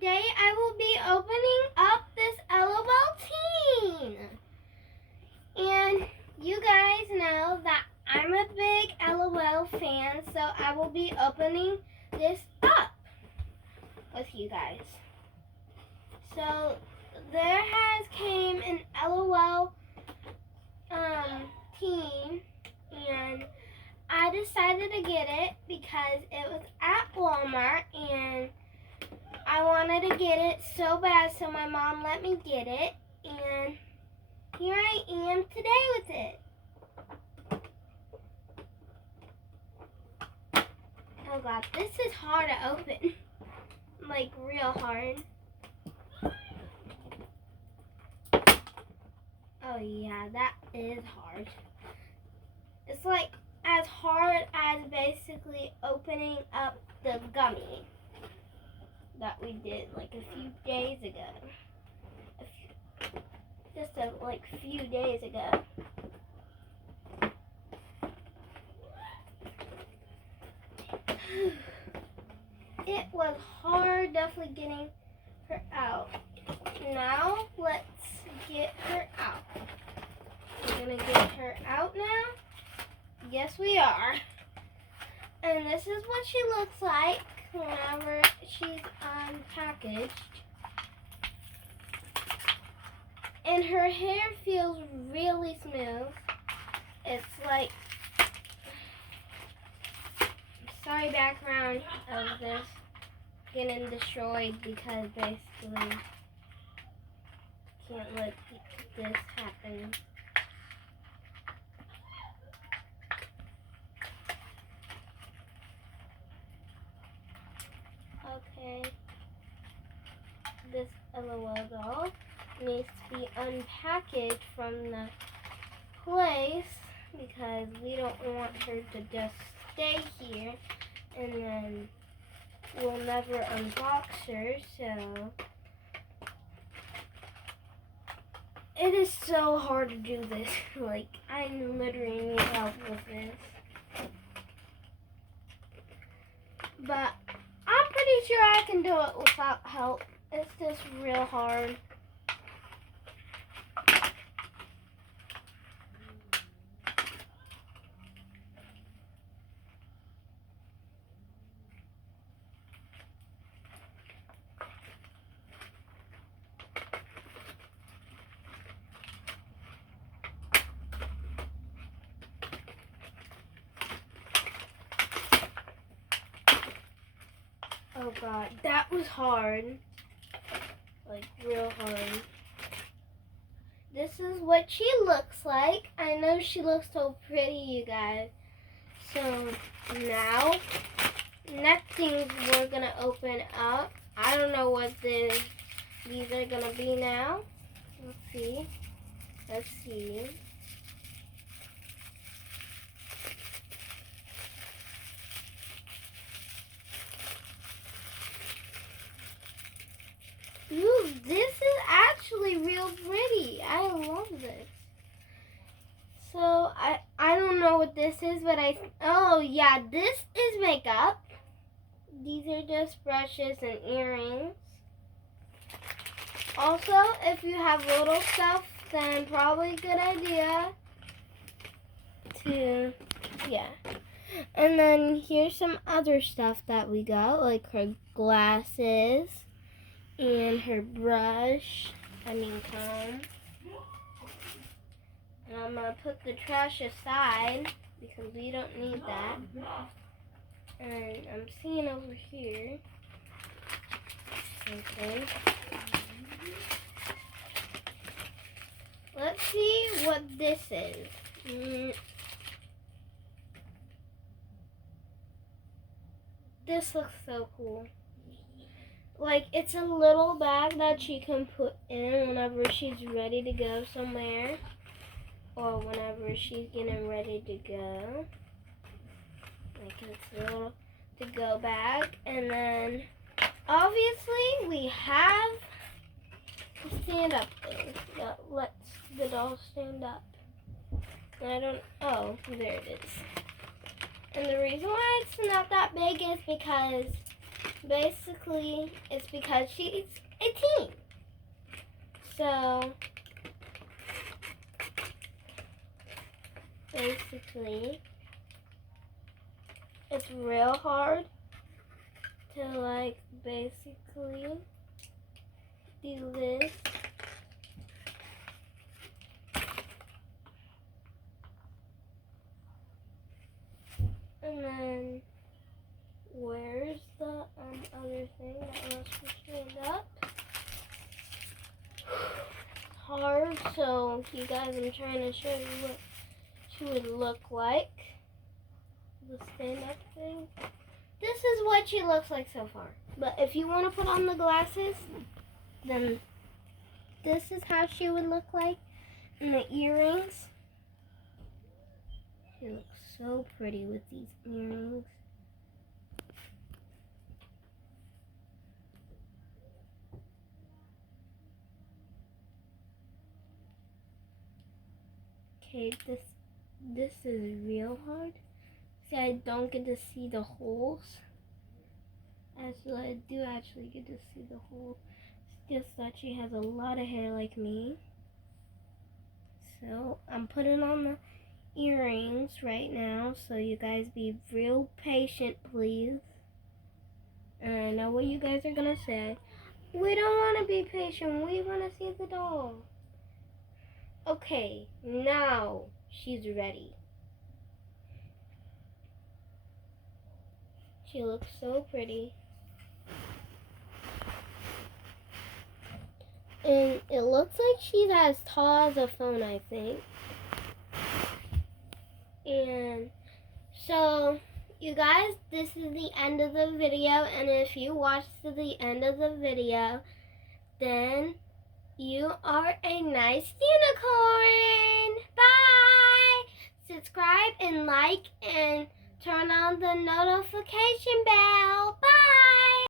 today I will be opening up this LOL teen. And you guys know that I'm a big LOL fan, so I will be opening this up with you guys. So there has came an LOL teen, and I decided to get it because it was at Walmart and I wanted to get it so bad, so my mom let me get it, and here I am today with it. Oh God, this is hard to open, like real hard. Oh yeah, that is hard. It's like as hard as basically opening up the gummy that we did like a few days ago. Just a few days ago. It was hard definitely getting her out. Now let's get her out. We're gonna get her out now. Yes, we are. And this is what she looks like whenever she's packaged. And her hair feels really smooth. It's like, sorry background of this getting destroyed because basically can't let this happen. Okay, this LOL doll needs to be unpackaged from the place because we don't want her to just stay here and then we'll never unbox her. So it is so hard to do this. Like, I literally need help with this, but I'm pretty sure I can do it without help. It's just real hard. Oh God, that was hard. Like real hard. This is what she looks like. I know she looks so pretty, you guys. So now, next thing we're gonna open up. I don't know what these are gonna be now. Let's see. Let's see. Ooh, this is actually real pretty. I love this. So I don't know what this is, but oh yeah, this is makeup. These are just brushes and earrings. Also, if you have little stuff, then probably a good idea to, yeah. And then here's some other stuff that we got, like her glasses and her brush, comb. And I'm going to put the trash aside because we don't need that. And I'm seeing over here something. Let's see what this is. This looks so cool. Like, it's a little bag that she can put in whenever she's ready to go somewhere. Or whenever she's getting ready to go. Like, it's a little to-go bag. And then, obviously, we have the stand-up thing that lets the doll stand up. And oh, there it is. And the reason why it's not that big is because basically, it's because she's a teen. So, basically, it's real hard to, like, basically do this. And then, where's the other thing that was to stand up? Hard, so you guys, I'm trying to show you what she would look like. The stand up thing. This is what she looks like so far. But if you want to put on the glasses, then this is how she would look like. And the earrings. She looks so pretty with these earrings. Okay, this is real hard. See, I don't get to see the holes. Actually, I do actually get to see the holes. It's just that she has a lot of hair like me. So, I'm putting on the earrings right now, so you guys be real patient, please. And I know what you guys are gonna say. We don't want to be patient. We want to see the doll. Okay, now she's ready. She looks so pretty. And it looks like she's as tall as a phone, I think. And so, you guys, this is the end of the video. And if you watched to the end of the video, then you are a nice unicorn. Bye! Subscribe and like and turn on the notification bell. Bye!